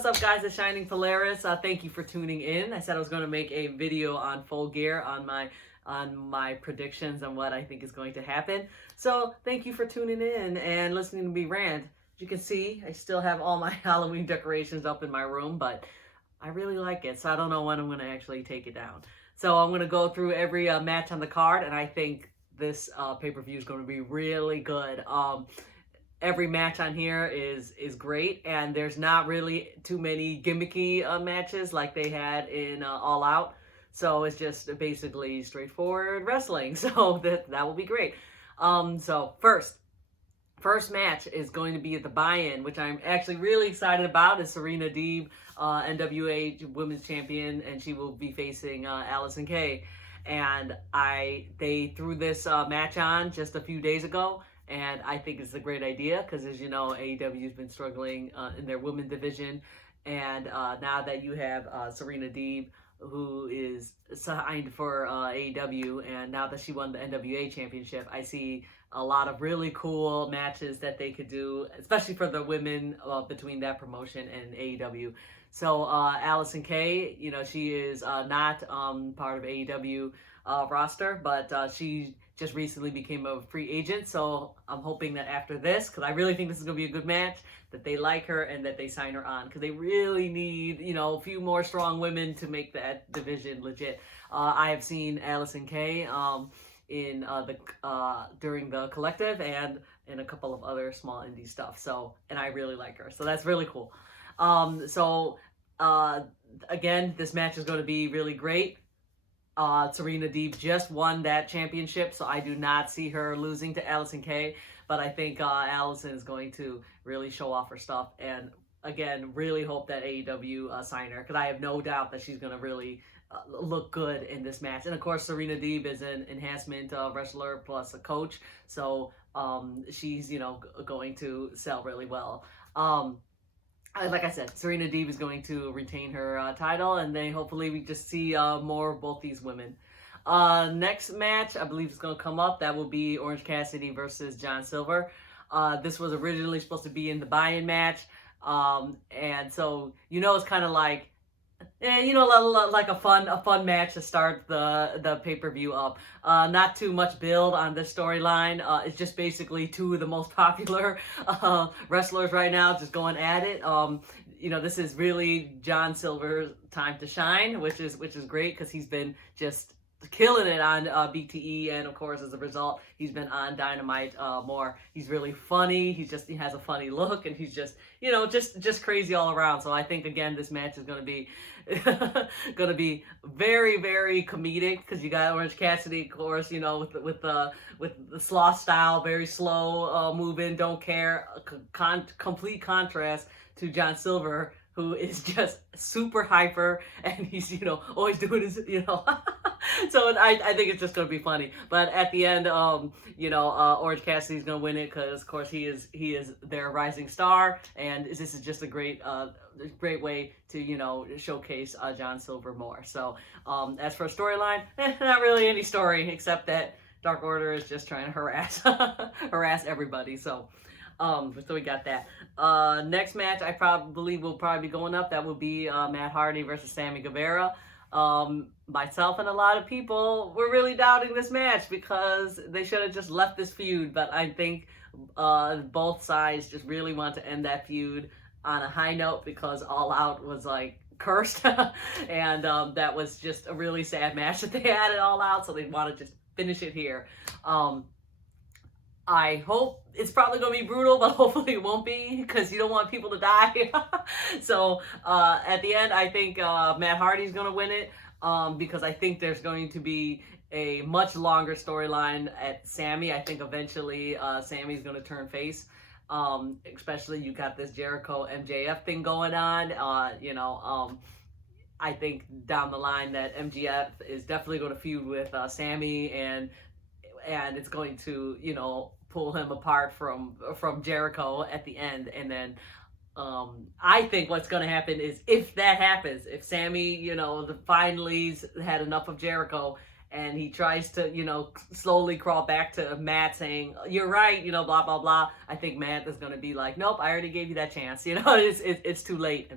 What's up, guys? It's Shining Polaris. Thank you for tuning in. I said I was going to make a video on Full Gear on my predictions on what I think is going to happen. So thank you for tuning in and listening to me rant. As you can see, I still have all my Halloween decorations up in my room, but I really like it, so I don't know when I'm going to actually take it down. So I'm going to go through every match on the card, and I think this pay-per-view is going to be really good. Every match on here is great, and there's not really too many gimmicky matches like they had in All Out. So it's just basically straightforward wrestling. So that will be great. So first match is going to be at the buy-in, which I'm actually really excited about. Is Serena Deb, NWA Women's Champion, and she will be facing Allisyn Kay. And they threw this match on just a few days ago. And I think it's a great idea because, as you know, AEW has been struggling in their women division. And now that you have Serena Deb, who is signed for AEW, and now that she won the NWA championship, I see a lot of really cool matches that they could do, especially for the women between that promotion and AEW. So Allisyn Kay, you know, she is not part of AEW roster, but she just recently became a free agent. So I'm hoping that after this, because I really think this is going to be a good match, that they like her and that they sign her on, because they really need, you know, a few more strong women to make that division legit. I have seen Allisyn Kay in during the Collective and in a couple of other small indie stuff. So, and I really like her. So that's really cool. Again, this match is going to be really great. Serena Deb just won that championship, so I do not see her losing to Allisyn Kay, but I think Allisyn is going to really show off her stuff, and again, really hope that AEW sign her, because I have no doubt that she's going to really look good in this match. And of course, Serena Deb is an enhancement wrestler plus a coach, so she's, you know, going to sell really well. Like I said, Serena Deb is going to retain her title, and then hopefully we just see more of both these women. Next match, I believe it's going to come up. That will be Orange Cassidy versus John Silver. This was originally supposed to be in the buy-in match, and so, you know, it's kind of like, you know, like a fun match to start the pay-per-view up. Not too much build on this storyline. It's just basically two of the most popular wrestlers right now just going at it. You know, this is really John Silver's time to shine, which is great, because he's been just killing it on BTE, and of course, as a result, he's been on Dynamite more. He's really funny. He has a funny look, and he's just, you know, just crazy all around. So I think, again, this match is going to be very, very comedic, because you got Orange Cassidy, of course, you know, with the sloth style, very slow moving, don't care, complete contrast to John Silver, who is just super hyper, and he's, you know, always doing his, you know. So I think it's just going to be funny. But at the end, you know, Orange Cassidy's going to win it, because, of course, he is their rising star, and this is just a great way to, you know, showcase John Silver more. So as for a storyline, not really any story, except that Dark Order is just trying to harass everybody. So we got that. Next match I will probably be going up. That will be Matt Hardy versus Sammy Guevara. Myself and a lot of people were really doubting this match, because they should have just left this feud, but I think both sides just really want to end that feud on a high note, because All Out was like cursed and that was just a really sad match that they had it All Out, so they want to just finish it here. I hope it's probably going to be brutal, but hopefully it won't be, because you don't want people to die. So at the end, I think Matt Hardy's going to win it, because I think there's going to be a much longer storyline at Sammy. I think eventually Sammy's going to turn face. Especially you got this Jericho MJF thing going on. You know, I think down the line that MJF is definitely going to feud with Sammy, and it's going to, you know, pull him apart from Jericho at the end. And then I think what's going to happen is, if that happens, if Sammy, you know, finally's had enough of Jericho and he tries to, slowly crawl back to Matt saying, "You're right," blah blah blah. I think Matt is gonna be like, "Nope, I already gave you that chance." It's too late,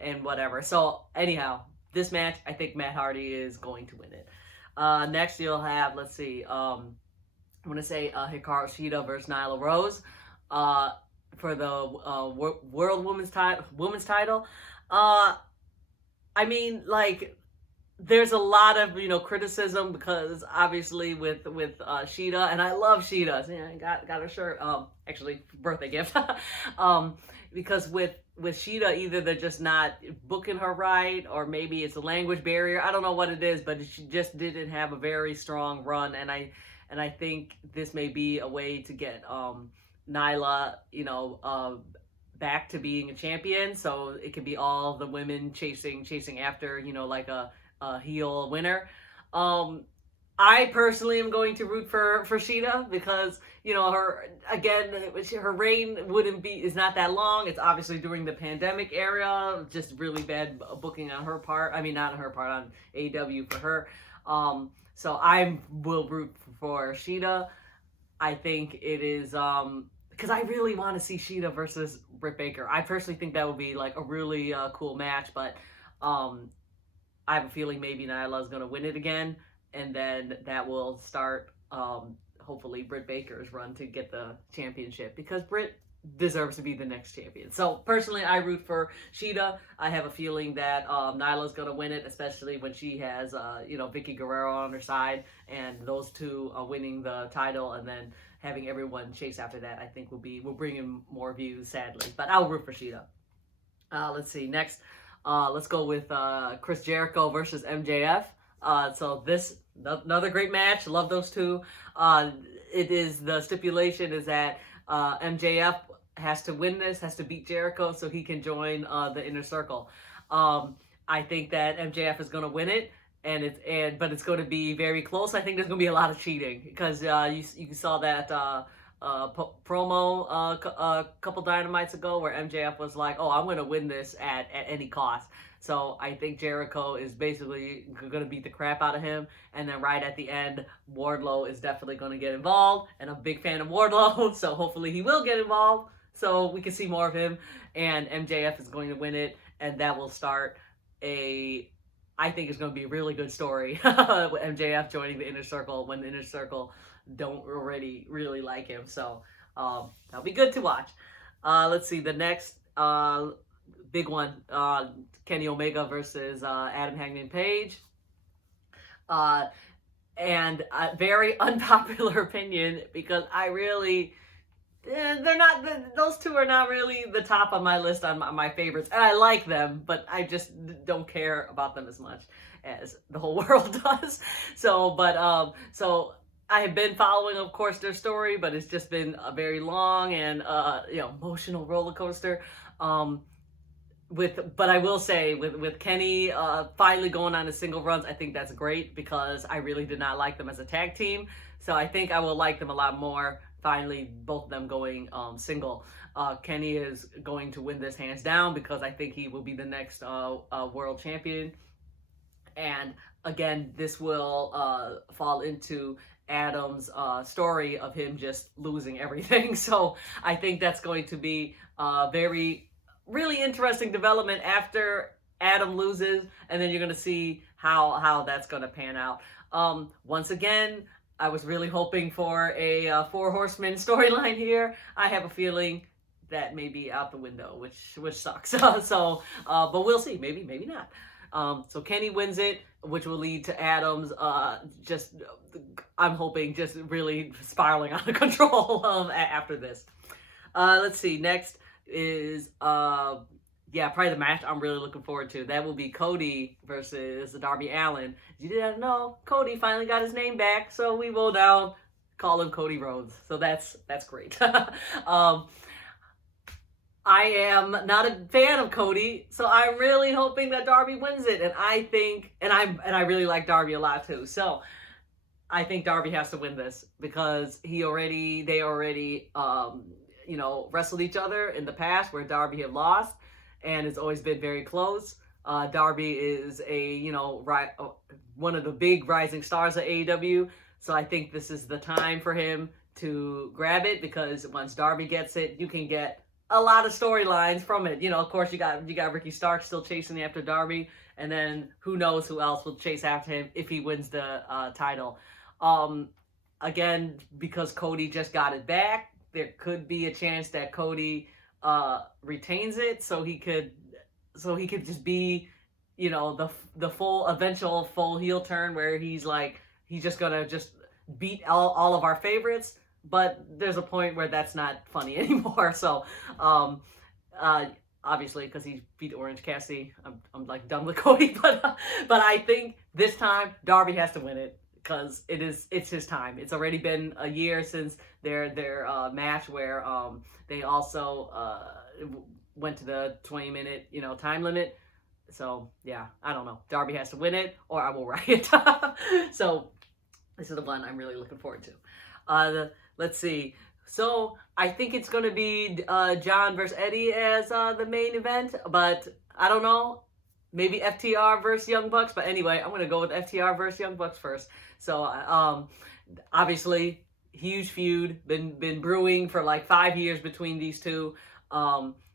and whatever. So anyhow, this match, I think Matt Hardy is going to win it. Next, you'll have, let's see, I'm gonna say Hikarushita versus Nyla Rose for the World Women's title. I mean, like, there's a lot of criticism because obviously with Shida, and I love Shida. So, I got her shirt. Actually, birthday gift. Because with Shida, either they're just not booking her right, or maybe it's a language barrier. I don't know what it is, but she just didn't have a very strong run, and I think this may be a way to get Nyla, back to being a champion, so it could be all the women chasing after, like a heel winner. I personally am going to root for Shida because her reign is not that long. It's obviously during the pandemic era, just really bad booking on her part. I mean, not on her part, on AEW for her. So I will root for Shida. I think it is because I really want to see Shida versus Britt Baker. I personally think that would be like a really cool match, but I have a feeling maybe Nyla is going to win it again, and then that will start hopefully Britt Baker's run to get the championship, because Britt deserves to be the next champion. So personally, I root for Shida. I have a feeling that Nyla's going to win it, especially when she has Vicky Guerrero on her side, and those two winning the title, and then having everyone chase after that, I think will bring in more views, sadly. But I'll root for Shida. Let's see. Next, let's go with Chris Jericho versus MJF. So this, another great match. Love those two. The stipulation is that MJF has to win this, has to beat Jericho so he can join the Inner Circle. I think that MJF is going to win it, but it's going to be very close. I think there's going to be a lot of cheating because you saw that promo a couple Dynamites ago where MJF was like, "Oh, I'm going to win this at any cost." So I think Jericho is basically going to beat the crap out of him. And then right at the end, Wardlow is definitely going to get involved. And I'm a big fan of Wardlow, so hopefully he will get involved so we can see more of him. And MJF is going to win it. And that will start I think it's going to be a really good story with MJF joining the Inner Circle when the Inner Circle don't already really like him. So that'll be good to watch. Let's see, the next big one, Kenny Omega versus Adam Hangman Page. And a very unpopular opinion, because I really, those two are not really the top on my list on my favorites. And I like them, but I just don't care about them as much as the whole world does. So I have been following, of course, their story, but it's just been a very long and emotional roller coaster. But I will say with Kenny finally going on his single runs, I think that's great, because I really did not like them as a tag team. So I think I will like them a lot more. Finally, both of them going single. Kenny is going to win this hands down, because I think he will be the next world champion. And again, this will fall into Adam's story of him just losing everything. So I think that's going to be really interesting development after Adam loses, and then you're going to see how that's going to pan out. Once again, I was really hoping for a Four Horsemen storyline here. I have a feeling that may be out the window, which sucks. But we'll see. Maybe not. So Kenny wins it, which will lead to Adam's I'm hoping just really spiraling out of control after this. Let's see. Next is probably the match I'm really looking forward to. That will be Cody versus Darby Allin. You didn't know, Cody finally got his name back, so we will now call him Cody Rhodes. So that's great. I am not a fan of Cody, so I'm really hoping that Darby wins it. And I really like Darby a lot too. So I think Darby has to win this, because they already wrestled each other in the past where Darby had lost, and it's always been very close. Darby is one of the big rising stars of AEW. So I think this is the time for him to grab it, because once Darby gets it, you can get a lot of storylines from it. Of course, you got Ricky Stark still chasing after Darby, and then who knows who else will chase after him if he wins the title. Again, because Cody just got it back, there could be a chance that Cody retains it, so he could just be, the full eventual full heel turn where he's just gonna just beat all of our favorites. But there's a point where that's not funny anymore. So obviously, because he beat Orange Cassidy, I'm done with Cody. But I think this time Darby has to win it, because it's his time. It's already been a year since their match where they also went to the 20-minute time limit. So yeah, I don't know. Darby has to win it, or I will riot. So this is the one I'm really looking forward to. Let's see. So I think it's going to be John versus Eddie as the main event, but I don't know. Maybe FTR versus Young Bucks. But anyway, I'm going to go with FTR versus Young Bucks first. So obviously, huge feud, been brewing for like 5 years between these two.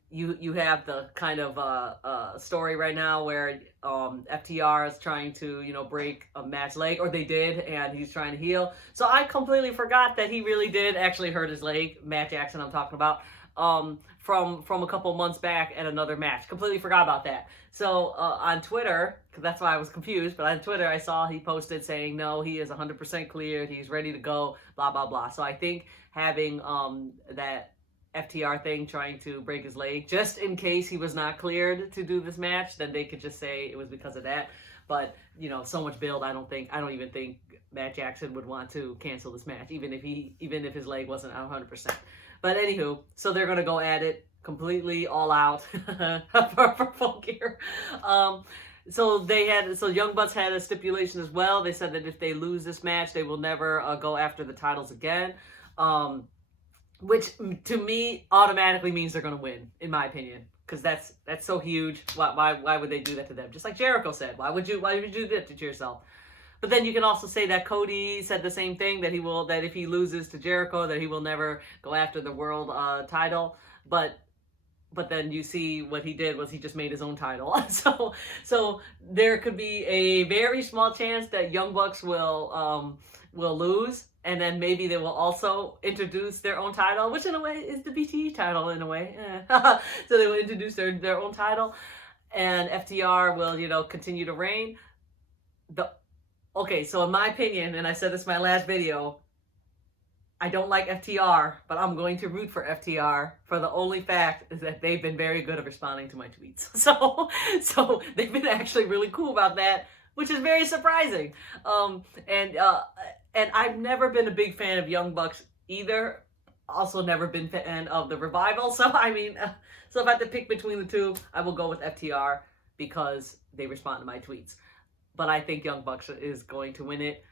You have the kind of story right now where FTR is trying to break a Matt's leg, or they did, and he's trying to heal. So I completely forgot that he really did actually hurt his leg. Matt Jackson, I'm talking about, from a couple months back at another match. Completely forgot about that. So on Twitter, because that's why I was confused, but on Twitter I saw he posted saying no, he is 100% cleared, he's ready to go, blah blah blah. So I think having that FTR thing, trying to break his leg, just in case he was not cleared to do this match, then they could just say it was because of that. But so much build, I don't even think Matt Jackson would want to cancel this match, even if his leg wasn't 100%. But anywho, so they're gonna go at it completely all out for Full Gear. So Young Bucks had a stipulation as well. They said that if they lose this match, they will never go after the titles again. Which to me automatically means they're going to win, in my opinion, because that's so huge. Why would they do that to them? Just like Jericho said, why would you do that to yourself? But then you can also say that Cody said the same thing, that if he loses to Jericho, that he will never go after the world title. But then you see what he did was he just made his own title. So there could be a very small chance that Young Bucks will lose. And then maybe they will also introduce their own title, which in a way is the BTE title in a way. So they will introduce their own title, and FTR will, continue to reign. Okay, so in my opinion, and I said this in my last video, I don't like FTR, but I'm going to root for FTR for the only fact is that they've been very good at responding to my tweets. So they've been actually really cool about that, which is very surprising. And I've never been a big fan of Young Bucks either. Also never been a fan of the Revival. So I mean, so if I have to pick between the two, I will go with FTR because they respond to my tweets. But I think Young Bucks is going to win it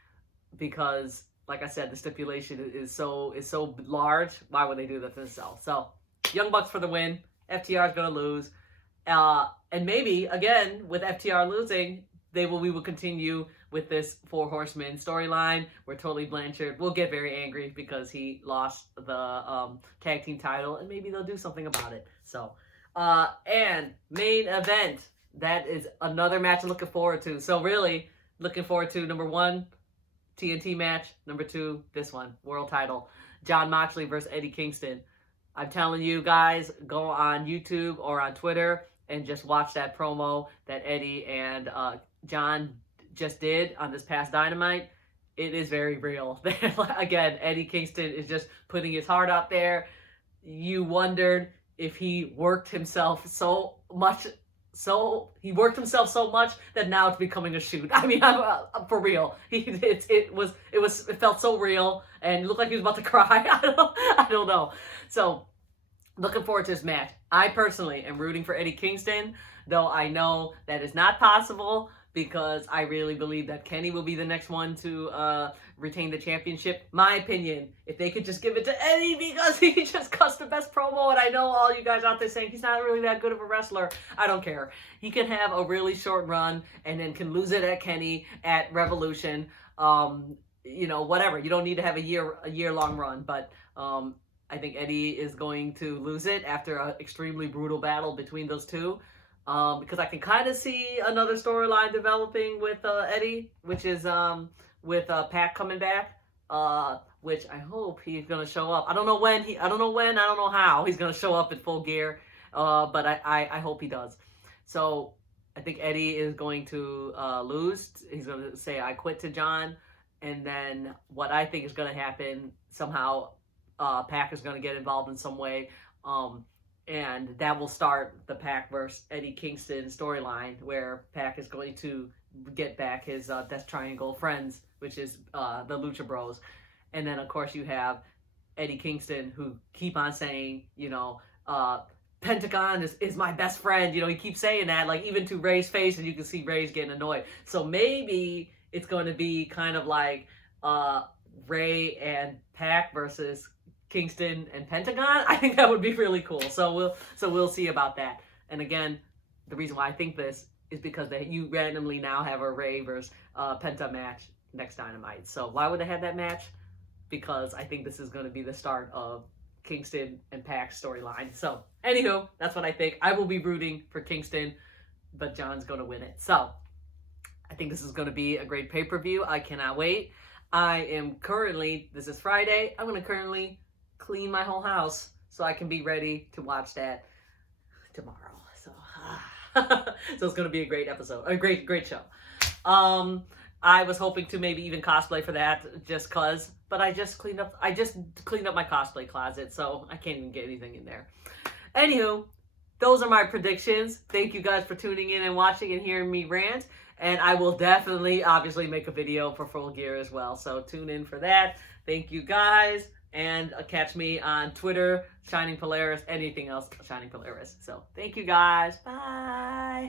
because, like I said, the stipulation is so large. Why would they do that to themselves? So Young Bucks for the win. FTR is going to lose. And maybe, again, with FTR losing, we will continue with this Four Horsemen storyline where Tully Blanchard will get very angry because he lost the tag team title, and maybe they'll do something about it. So, and main event, that is another match I'm looking forward to. So really looking forward to number 1, TNT match. Number 2, this one, world title, Jon Moxley versus Eddie Kingston. I'm telling you guys, go on YouTube or on Twitter and just watch that promo that Eddie and John just did on this past Dynamite. It is very real. Again, Eddie Kingston is just putting his heart out there. You wondered if he worked himself so much that now it's becoming a shoot. I mean, I'm for real. It felt so real, and it looked like he was about to cry. I don't know. So, looking forward to this match. I personally am rooting for Eddie Kingston, though I know that is not possible because I really believe that Kenny will be the next one to retain the championship. My opinion, if they could just give it to Eddie because he just cuts the best promo, and I know all you guys out there saying he's not really that good of a wrestler. I don't care. He can have a really short run and then can lose it at Kenny at Revolution. You know, whatever. You don't need to have a year-long run, but I think Eddie is going to lose it after an extremely brutal battle between those two. Because I can kind of see another storyline developing with Eddie, which is with Pac coming back, which I hope he's gonna show up. I don't know when, I don't know how he's gonna show up in Full Gear, but I hope he does. So I think Eddie is going to lose. He's gonna say I quit to John, and then what I think is gonna happen, somehow Pac is gonna get involved in some way. And that will start the Pac versus Eddie Kingston storyline, where Pac is going to get back his Death Triangle friends, which is the Lucha Bros. And then, of course, you have Eddie Kingston, who keep on saying, you know, Pentagon is my best friend. You know, he keeps saying that, like, even to Ray's face, and you can see Ray's getting annoyed. So maybe it's going to be kind of like Ray and Pac versus Kingston and Pentagon. I think that would be really cool. So we'll see about that. And again, the reason why I think this is because you randomly now have a Ray versus Penta match next Dynamite. So why would they have that match? Because I think this is going to be the start of Kingston and Pac's storyline. So anywho, that's what I think. I will be rooting for Kingston, but John's going to win it. So I think this is going to be a great pay-per-view. I cannot wait. I am currently, this is Friday, I'm going to currently clean my whole house so I can be ready to watch that tomorrow. So, so it's going to be a great episode, a great show. I was hoping to maybe even cosplay for that just cause, but I just cleaned up my cosplay closet, so I can't even get anything in there. Anywho, those are my predictions. Thank you guys for tuning in and watching and hearing me rant. And I will definitely, obviously, make a video for Full Gear as well. So tune in for that. Thank you guys. And catch me on Twitter, Shining Polaris, anything else, Shining Polaris. So thank you guys. Bye.